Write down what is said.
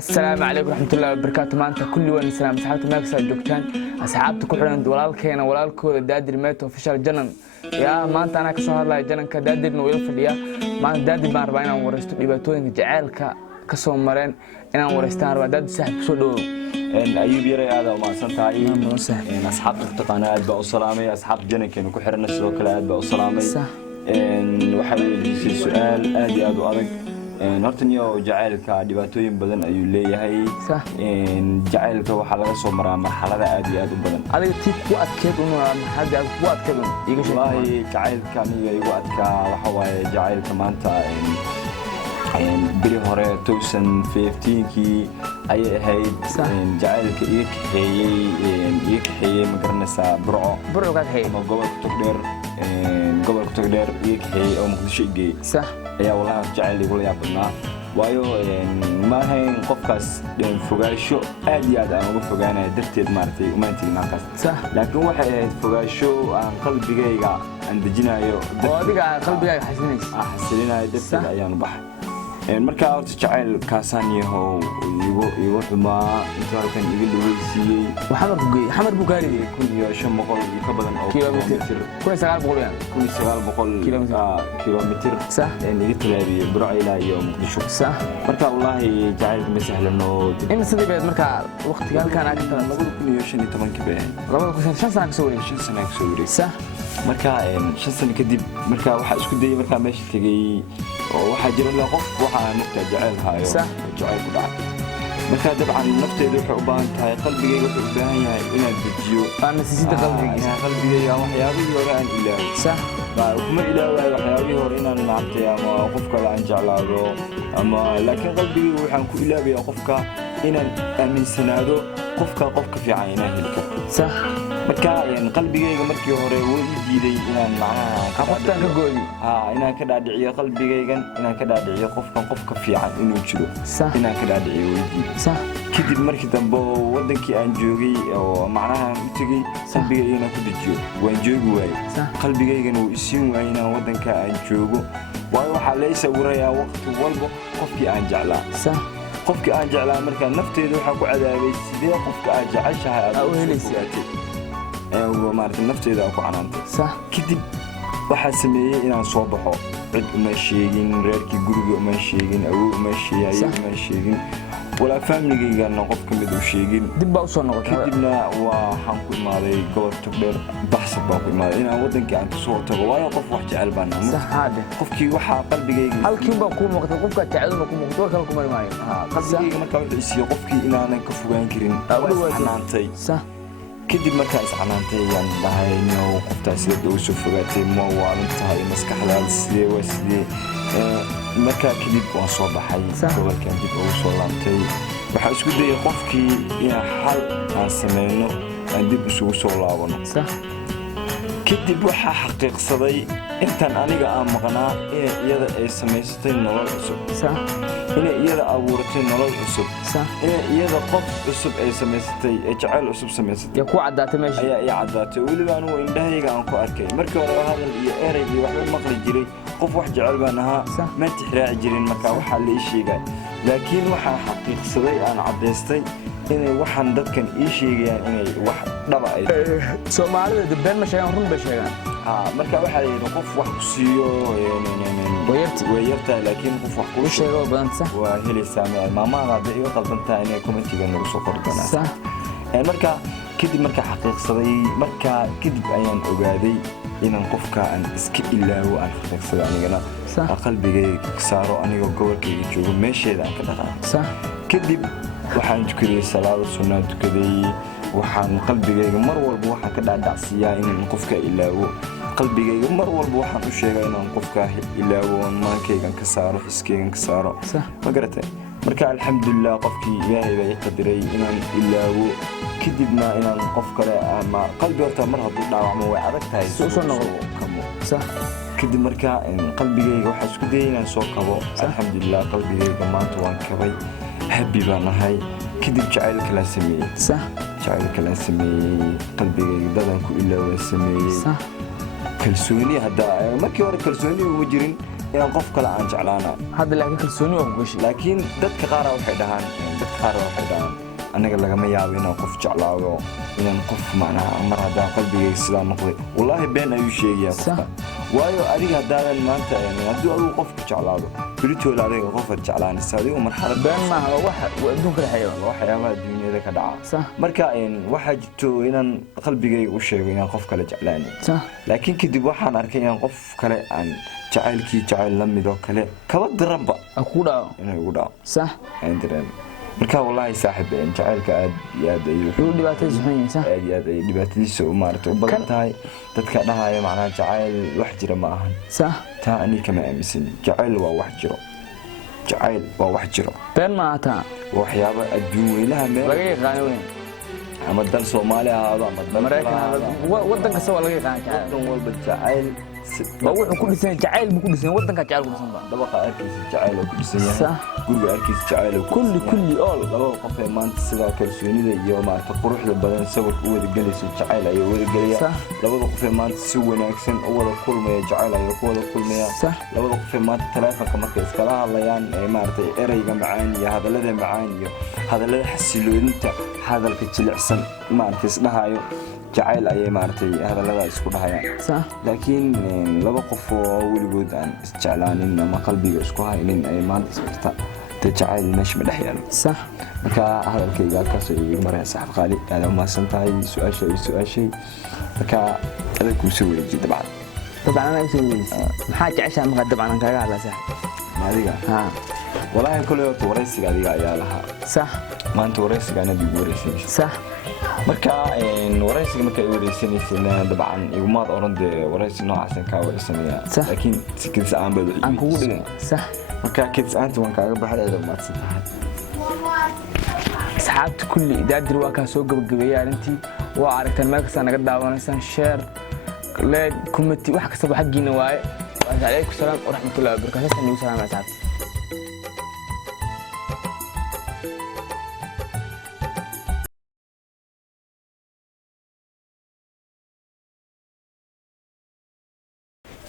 السلام عليكم ورحمة الله وبركاته. maanta kulli waan islaam asxaabta meelkasta joogtaan asxaabta ku xiran walaalkeena walaalkooda Daadir Meeto official janan yaa maanta ana ka soo hadlay jananka Daadirna weel fadhiya maanta Daadir baan rabaa inaan wareysto dhibaatooyinka jaceelka ka soo mareen inaan wareystaan rabaa Daadir saaxiib soo dhaw ayuub yaray aad u maadsantahay asxaabta taqaana aad baa u salaamay asxaab janankeena ku xiran sidoo kale aad baa u salaamay waxa weydiisay su'aal aad iyo aad u adag horta niyo jaceelka dhibaatooyin badan ayuu leeyahay jaceelka waxa laga soo maraa marxalada aad iyo aad u badan adiga tii ku adkeed u marxalada ku adkeed iga sheeg wallahi jaceelka aniga igu adkaa waxa waaye jaceelka maanta biri hore 2015kii ayay ahayd jaceelka iga kaxeeyey ma garanaysaa burco ka kaxeeyey ama gobolka togdheer iga kaxeeyey oo muqdisho igeeyey sax ayaa wallahi jaceyl igu la yaab badnaa waayo ma ahayn qofkaas fogaasho aad iyo aad aan uga fogaanaya darteed maaragtay uma intiin halkaas laakiin waxay ahayd fogaasho aan qalbigayga aan dejinayo oo adiga qalbigaaga xasilinayo darteed ayaan u baxay markaa horta jaceylkaasaan yahow igu xumaa intuu halkan iga dhaweysiiyey xamar buu gaariyey 1500 iyo ka badan oo kilomitir 1900 kilomitir iga talaabiyey burco ilaa iyo muqdisho marka wallaahi jaceylka ma sahlano in sidii baad markaa waqtiga halkan aad ka 2015 bay 2015 sano ka soo wareegay marka 5 sano kadib marka waxa isku dayay marka meesha tagay oo waxa jira la qof waxa nafta jaceyl haayo jaceyl ku dhacay marka dabcan nafteedu wuxuu u baahan tahay qalbigayga wuxuu u baahan yahay inaad dejiyo nasiisida qalbigayga waxyaabihii hore aan ilaahay kuma ilaahay waxyaabihii hore inaan maartay ama qof kale aan jeclaado ama laakiin qalbigayga waxaan ku ilaabayaa qofka inaan aaminsanaado qofka fiican inaan heli karto marka qalbigayga markii hore wuu diiday inaan macnaha qoftan ka gooyi inaan ka dhaadhiciyo qalbigaygan inaan ka dhaadhiciyo qofka fiican inuu jiro inaan ka dhaadhiciyo weydii kadib markii dambe wadankii aan joogay oo macnaha u tagay qalbigaygana ku dejiyo waan joogi waayey qalbigaygana wuu isiin waayey inaan wadanka aan joogo waayo waxaa lay sawirayaa waqti walba qofkii aan jeclaa qofkii aan jeclaa markaa nafteedu waxaa ku cadaabay sidee qofka aad jeceshahay aad u helaysaa maartay nafteeda ku canaantay kadib waxaa sameeyey inaan soo baxo cid uma sheegin reerkii guriga uma sheegin awow uma sheegin walaa faamiligaygaana qof ka mid u sheegin dib baa u soo noqotay kadibna waxaan ku imaaday gobolka togdheer baxsad baan ku imaaday inaan wadankii aan kasoo tago waayo qof wax jecel baan qofkii waxaa qalbigayga halkii baa ku muuqatay qofka jecelna ku muuqdo warkale ku mari maayo qalbigayga markaa wuxuu isiiyey qofkii inaanan ka fogaan karin xanaantay kadib markaa iscanaantay ayaan dhahay inuu qoftaas sida ugu soo fogaatay ma waalan tahay maskaxdaada sidee markaa kadib waan soo baxay gobolkan dib ugu soo laabtay waxaa isku dayay qofkii inaan xal aan sameyno aan dib isugu soo laabano kadib waxaa xaqiiqsaday intaan aniga aan maqnaa inay iyada ay samaysatay nolol cusub inay iyada abuuratay nolol cusub inay iyada qof cusub ay samaysatay jacayl cusub samaysatay ku cadaatay meesha ayaa ii cadaatay weliba anigu indhahayga aan ku arkay markii hore hadal iyo erey iyo waxba maqli jiray qof wax jecel baan ahaa ma tixraaci jirin markaa waxaa la ii sheegay laakiin waxaan xaqiiqsaday aan cadaystay inay waxaan dadkan ii sheegayaan inay wax dhaba ay Soomaalida been ma sheegan run bay sheegan marka waxaa yidhi qof wax ku siiyo way yartahay laakiin qof wax kuu sheego badan sax waa helaysaa maamaada hadday iga qaldantahay inay commentiga nagu soo qori doonaan marka kadib markaa xaqiiqsaday markaa kadib ayaan ogaaday inaan qofka aan iska ilaawo aan xaqiiqsaday anigana qalbigayga ka saaro anigoo gobolkayga joogo meesheeda aan ka dhaqaaqo kadib waxaan tukaday salaada sunnaa tukaday waxaan qalbigayga mar walba waxaan ka dhaadhacsiiyaa inaan qofka ilaawo qalbigayga mar walba waxaan u sheegaa inaan qofka ilaawo maankaygan ka saaro xiskaygan ka saaro ma garatay marka alxamdulilah qofkii ilaahay baa ii qadiray inaan ilaawo kadibna inaan qof kale ama qalbi horta mar hadduu dhaawacmo way adag tahay soo noqo kadib marka qalbigayga waxaa isku dayay inaan soo kabo alxamdulilah qalbigayga maanta waan kabay happy baan ahay kadib jacaylka la sameeyey qalbigayga dadan ku ilaawa sameeyey kalsooni hadda markii hore kalsooni uma jirin inaan qof kale aan jeclaanayo hadda laakiin kalsooni waa ku gashay laakiin dadka qaar waxay dhahaan anaga lagama yaabo inaan qof jeclaado inaan qof macnaha mar hadaa qalbigay sidaa noqday wallaahi been ayuu sheegayaa qofka waayo adiga haddaadan maanta hadduu adigu qofku jeclaado beritooda adiga qofaad jeclaanaysa adigu marxalad been maaha waa adduunka dhexeeya waxyaabaha dunyada ka dhaca marka waxaa jirto inaan qalbigayga u sheego inaan qof kale jeclaanay laakiin kadib waxaan arkay inaan qof kale aan jacaylkii jacayl la midoo kale kaba diranba ku dhaco inay ugu dhaco sax aan dareemo marka wallaahi saaxiib jacaylka aad iyo aad ayuu dhibaatadiisa aad iyo aad ay dhibaatadiisa u maaragtay u badan tahay dadka dhahaya macnaha jacayl wax jira ma ahan sax taa aniga kama aaminsan jacayl waa wax jiro jacayl waa wax jiro been maaha taa waxyaaba adduun weynaha meel laga yaqaano weyn ama dal Soomaali ahaado ama dal Mareykan wadan kasta waa laga yaqaan wadan walba jacayl ba wuxuu ku dhisan jacayl buu ku dhisan wadanka jacayl ku dhisan ba dabaqa arkiisa jacayl ku dhisan yahay guriga arkiisa jacayl kulli all laba qof ee maanta sida kalsoonida iyo maanta quruxda badan sawirka u wada galayso jacayl ay wada galaya labada qof ee maanta si wanaagsan u wada kulmaya jacayl ay ku wada kulmaya labada qof ee maanta telefoonka markay iskala hadlayaan ee maartay erayga macaan iyo hadallada macaan iyo hadallada xasiloodinta hadalka jilicsan maartay isdhahayo jacayl ayay maartay hadallada isku dhahayaan laakiin laba qof oo weligood aan isjeclaanin ama qalbiga isku haynin ay maanta isbarta jacayl meesha ma dhex yaalo sax marka hadalkayga halkaas ayuu maray saaxiib qaali aad u maasan tahay su'aashay marka adag ku soo wareejiyay dabcan ana soo wareejiyay maxaa jeceshaa marka dabcan aan kaaga hadlaa saaxiib adiga walahi kulli waraysiga adiga ayaa lahaa sax maanta waraysiga anad igu waraysanaysa sax marka waraysiga marka ay waraysanaysa dabcan igumaad oran de waraysi noocaas ka waraysanaya laakiin si kids aan bad aan kugu dhigay sax marka kids aan waan kaaga baxay maadsan tahay asxaabta kulli daadir waa ka soo gabagabeeyay arintii waa aragtaan meel kasta naga daawanaysan share like comment wax kasta xaqiina waaye wa alaykum salaam wa rahmatullahi wa barakatuh.